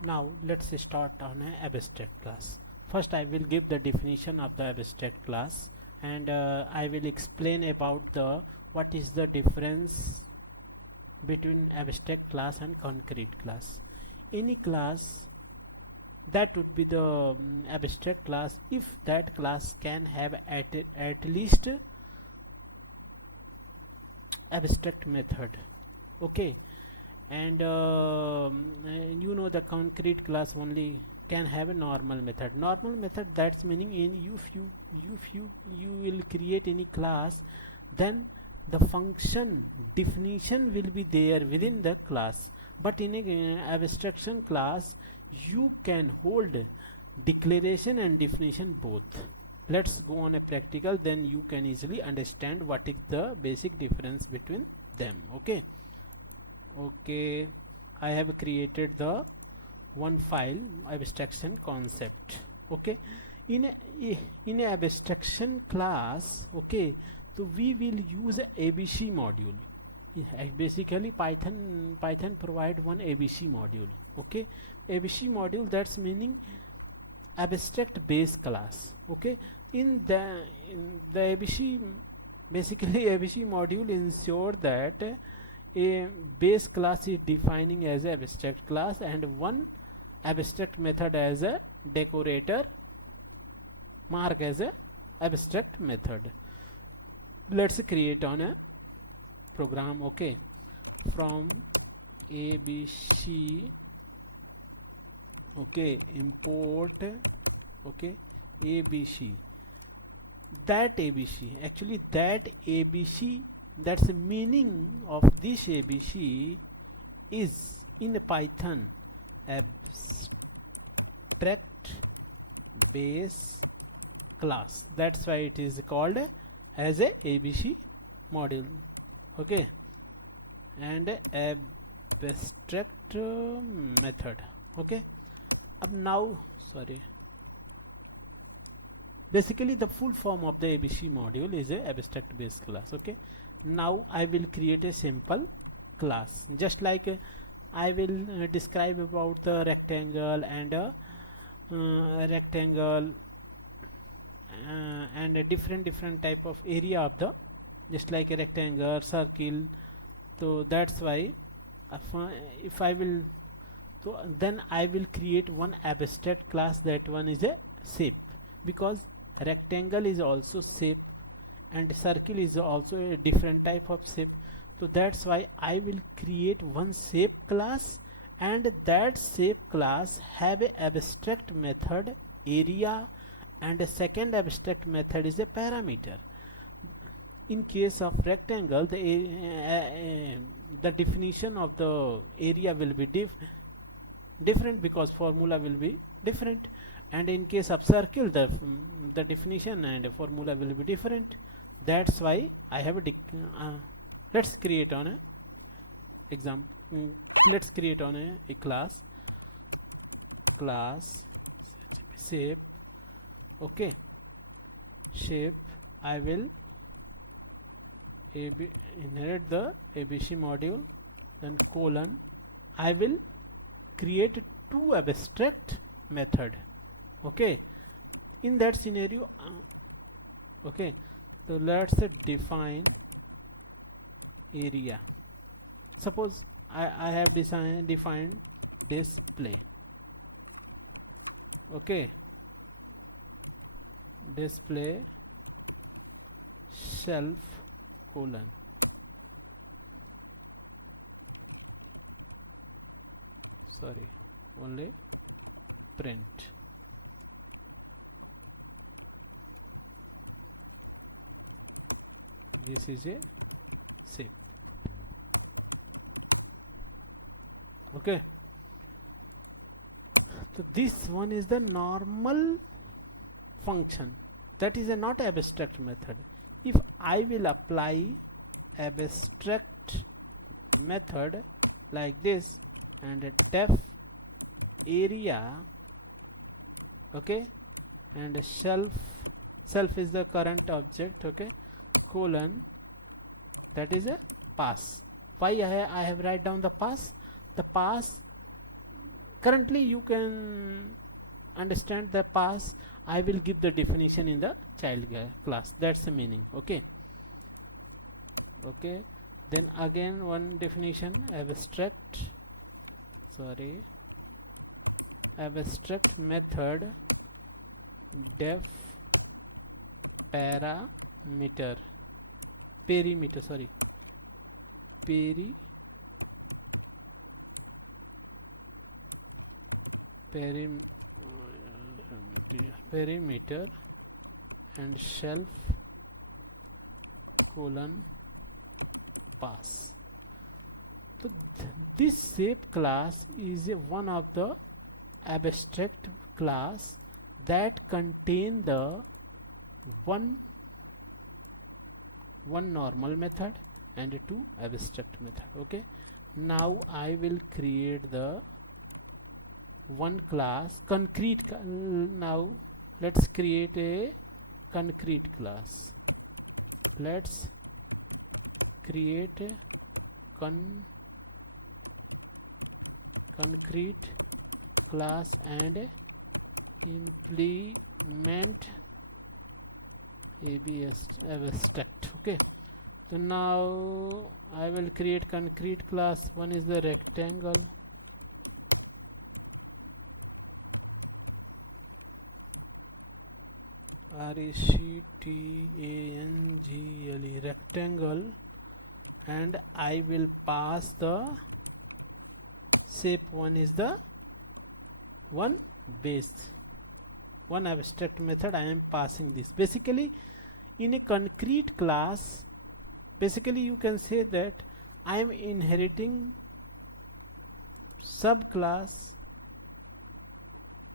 Now let's start on an abstract class. First I will give the definition of the abstract class, and I will explain about the what is the difference between abstract class and concrete class. Any class that would be the abstract class if that class can have at least abstract method. Okay, and you know the concrete class only can have a normal method. Normal method, that's meaning in you will create any class, then the function definition will be there within the class. But in a abstraction class you can hold declaration and definition both. Let's go on a practical, then you can easily understand what is the basic difference between them. Okay, I have created the one file abstraction concept. Okay, in a abstraction class, okay, so we will use a abc module. Basically python provide one abc module. Okay, abc module, that's meaning abstract base class. Okay, in the abc, basically abc module ensure that a base class is defining as a abstract class and one abstract method as a decorator mark as a abstract method. Let's create on a program. Okay, from abc, okay, import, okay, abc. That abc, actually that abc, that's the meaning of this abc is in python abstract base class. That's why it is called as a abc module. Okay, and abstract method. Okay, now sorry, basically the full form of the abc module is a abstract base class. Okay, now I will create a simple class, just like I will describe about the rectangle and and a different type of area of the, just like a rectangle, circle. So that's why if I will, so then I will create one abstract class, that one is a shape, because rectangle is also shape and circle is also a different type of shape. So that's why I will create one shape class, and that shape class have a abstract method area, and a second abstract method is a parameter. In case of rectangle, the definition of the area will be different because formula will be different, and in case of circle the definition and formula will be different. That's why I have a let's create on a example. Let's create on a class shape. Okay, shape, I will inherit the abc module, then colon, I will create two abstract method. Okay, in that scenario, okay, so let's define area. Suppose I have defined display. Okay, display shelf colon, sorry, only print. This is a shape. Okay, so this one is the normal function, that is a not abstract method. If I will apply abstract method like this and a def area, okay, and self is the current object, okay, colon, that is a pass. Why I have write down the pass? The pass currently you can understand the pass. I will give the definition in the child class. That's the meaning. Okay. Okay, then again one definition, abstract method def parameter perimeter sorry peri perim perimeter and shelf colon pass. So this shape class is one of the abstract class that contain the one normal method and two abstract method. Okay, now I will create the one class concrete. Now let's create a concrete class. Let's create a concrete class and implement abstract. Okay, so now I will create concrete class. One is the rectangle, rectangle, rectangle, and I will pass the shape. One is the one base, one abstract method. I am passing this. Basically in a concrete class, basically you can say that I am inheriting subclass,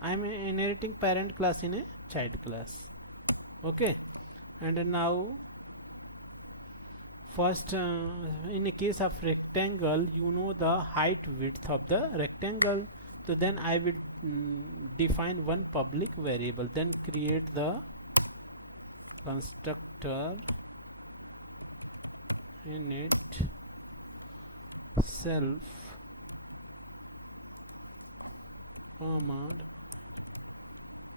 I am inheriting parent class in a child class. Okay, and now first in a case of rectangle, you know the height width of the rectangle. So then I will define one public variable, then create the constructor init self comma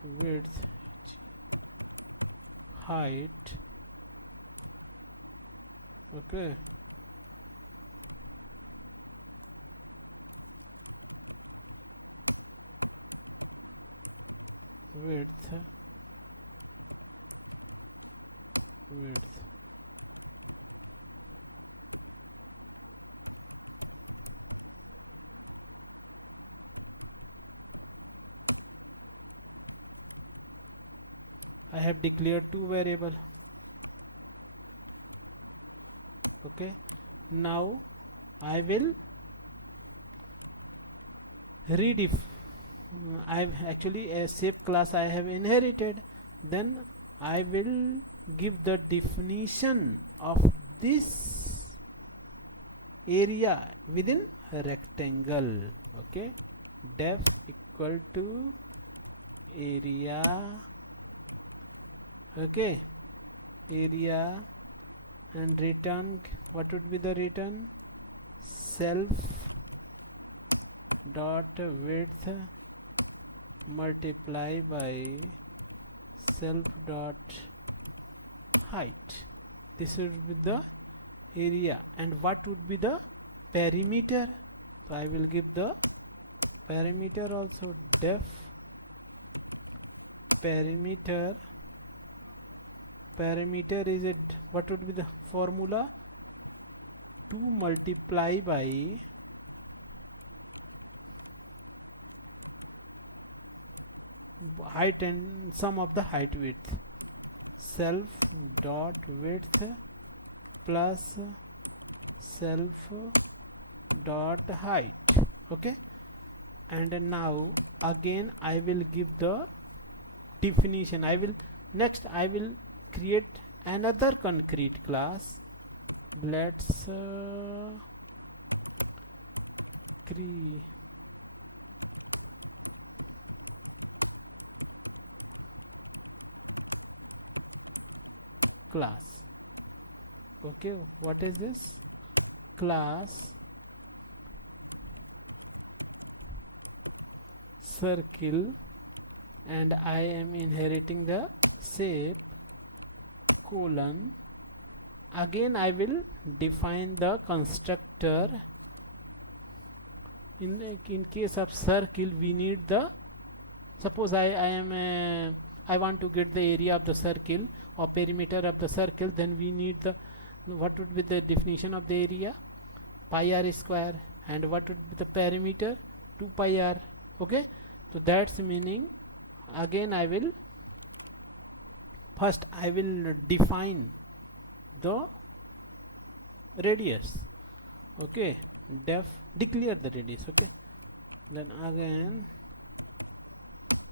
width height. Okay, width I have declared two variable. Okay, now I will I've actually a shape class I have inherited. Then I will give the definition of this area within a rectangle. Okay, def equal to area. Okay, area, and return, what would be the return? Self dot width multiply by self dot height. This would be the area. And what would be the perimeter? So I will give the perimeter also, def perimeter. Perimeter is a, what would be the formula? 2 multiply by height and sum of the height width, self dot width plus self dot height. Okay, and now again I will give the definition. I will create another concrete class. Let's create class. Okay, what is this class? circle and I am inheriting the shape colon. Again I will define the constructor. In case of circle we need the, suppose I want to get the area of the circle or perimeter of the circle, then we need the, what would be the definition of the area? Pi r square. And what would be the perimeter? 2 pi r. Okay, so that's meaning again I will first I will define the radius. Okay, declare the radius. Okay, then again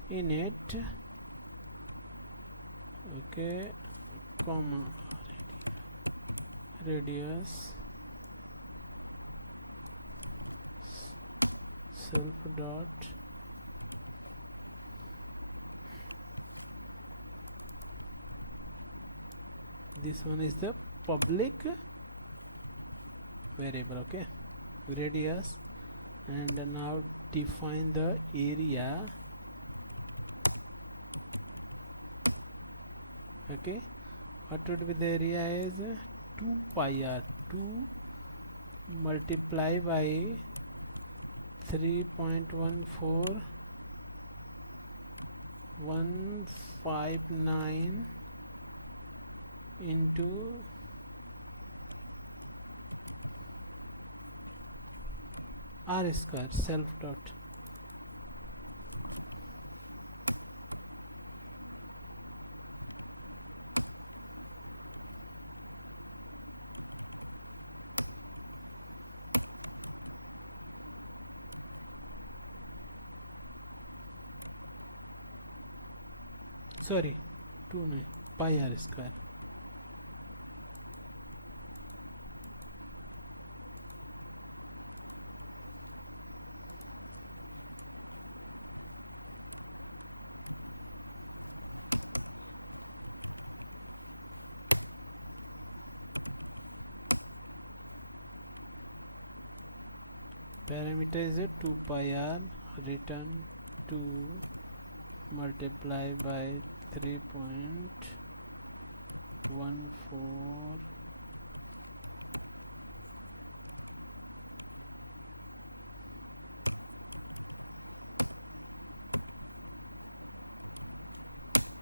init, okay, comma radius self dot this one is the public variable. Okay, radius, and now define the area. Okay, what would be the area is 2 pi r, 2 multiply by 3.14159 into r square self dot. Sorry, 2 pi r square. Parameter is a 2 pi r, return 2 multiply by 3.14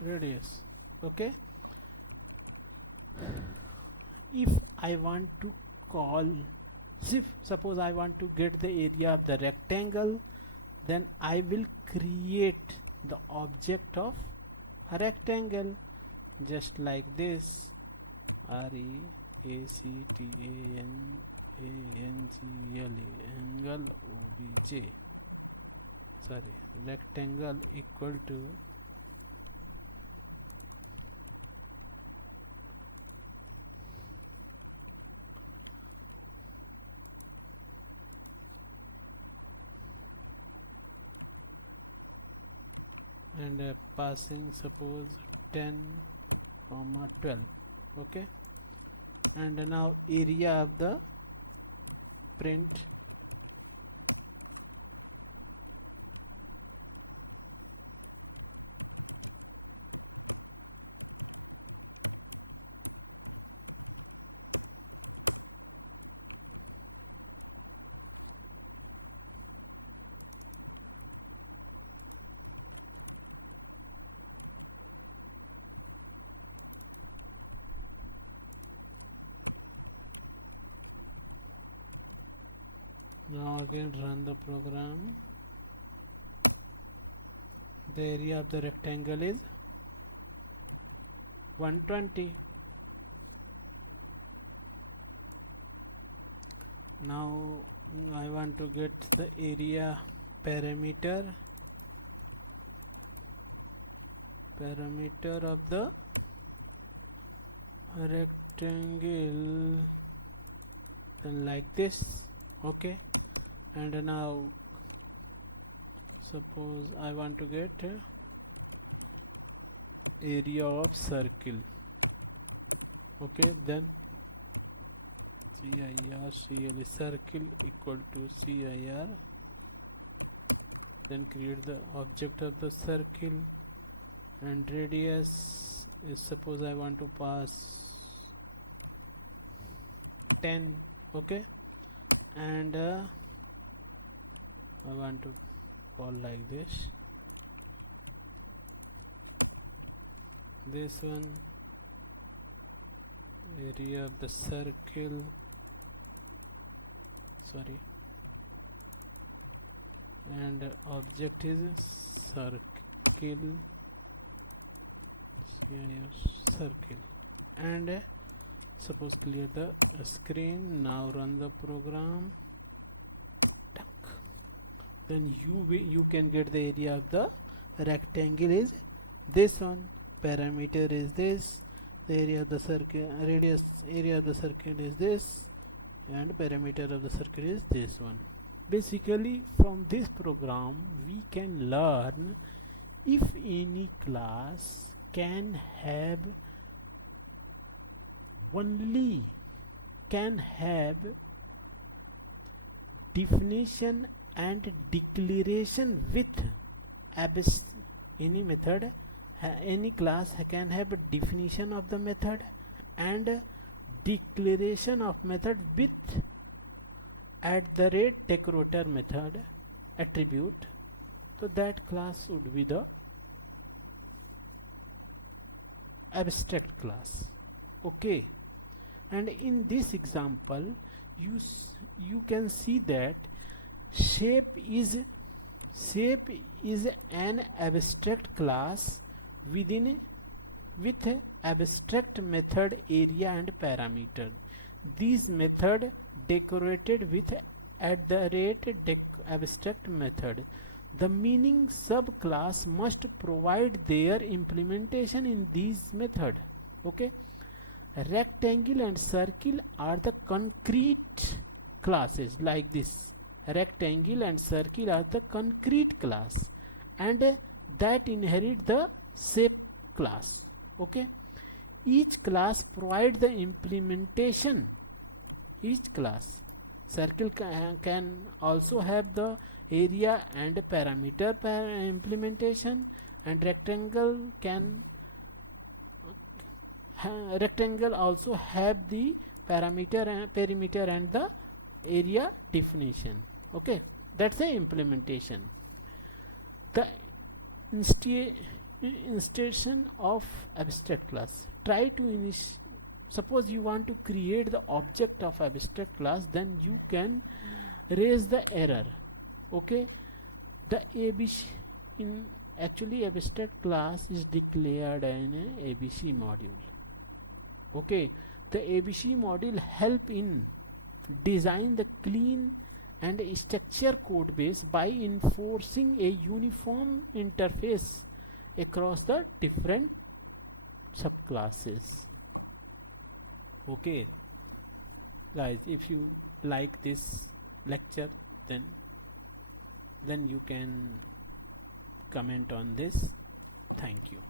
radius. Okay, if I want to call, suppose I want to get the area of the rectangle, then I will create the object of a rectangle just like this, rectangle angle obj, sorry, rectangle equal to and passing suppose 10 comma 12. Okay, and now area of the print now again run the program. The area of the rectangle is 120. Now I want to get the area parameter of the rectangle, then like this. Okay, and now suppose I want to get area of circle. Okay, then CIR CL circle equal to CIR then create the object of the circle, and radius is, suppose I want to pass 10, okay, and I want to call like this one, area of the circle, sorry, and object is circle, circle, and suppose clear the screen. Now run the program. Then you can get the area of the rectangle is this one, parameter is this, the area of the circle, radius, area of the circle is this, and parameter of the circle is this one. Basically from this program we can learn if any class can have definition and declaration with any method. Any class can have a definition of the method and declaration of method with @decorator method attribute. So that class would be the abstract class, okay. And in this example you can see that shape is an abstract class with abstract method, area and parameter. These method decorated with @abstract method. The meaning subclass must provide their implementation in these method, okay. Rectangle and circle are the concrete classes, like this. Rectangle and circle are the concrete class and that inherit the shape class, okay. Each class provide the implementation. Each class, circle can also have the area and parameter implementation, and rectangle also have the perimeter and the area definition, okay. That's the implementation. The instantiation of abstract class. Try to suppose you want to create the object of abstract class, then you can raise the error, okay. The ABC in actually abstract class is declared in a ABC module, okay. The ABC module help in design the clean and structure code base by enforcing a uniform interface across the different subclasses, okay. Guys, if you like this lecture, then you can comment on this. Thank you.